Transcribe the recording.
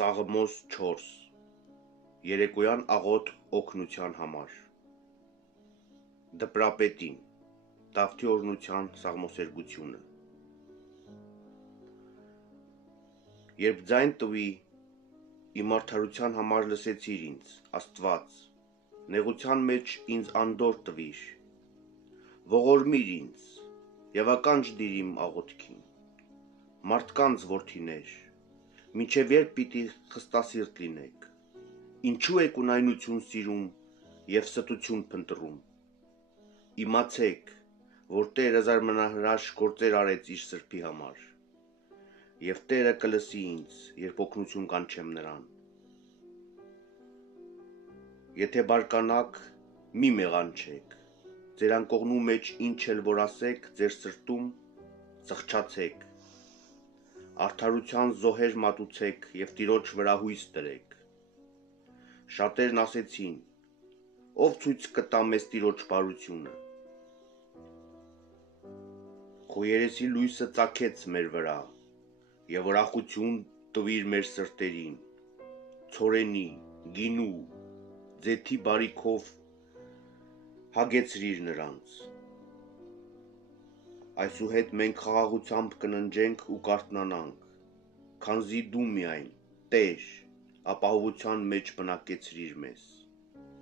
Սաղմոս 4 Երեկոյան աղոթ օգնության համար Դպրապետին Դավթի օրհնության սաղմոսերգությունը Երբ ձայն տվի, իմ արդարության համար լսեցիր ինձ, Աստված, նեղության մեջ ինձ անդորր տվիր, ողորմիր ինձ, և ականջ դիր իմ աղոթքին, մարդկանց որդիներ, մինչև երբ պիտի խստասիրտ լինեք, ինչու եք ունայնություն սիրում և ստություն փնտրում, իմացեք, որ Տերը զարմանահրաշ գործեր արեց իր սրբի համար, և Տերը կլսի ինձ, երբ օգնություն կանչեմ նրան, եթե բարկանաք, մի մեղանչեք, ձեր անկողնու մեջ ինչ էլ որ ասեք, ձեր սրտում զղջացեք, արդարության զոհեր մատուցեք և Տիրոջ վրա հույս դրեք, շատերն ասեցին, ով ցույց կտա մեզ Տիրոջ բարությունը, քո երեսի լույսը ծագեց մեր վրա, և ուրախություն տվիր մեր սրտերին, ցորենի, գինու, ձեթի բարիքով հագեցրիր նրանց, այսուհետ մենք խաղաղությամբ կննջենք ու կարթնանանք, քանզի դու միայն, Տեր, ապահովության մեջ բնակեցրիր մեզ։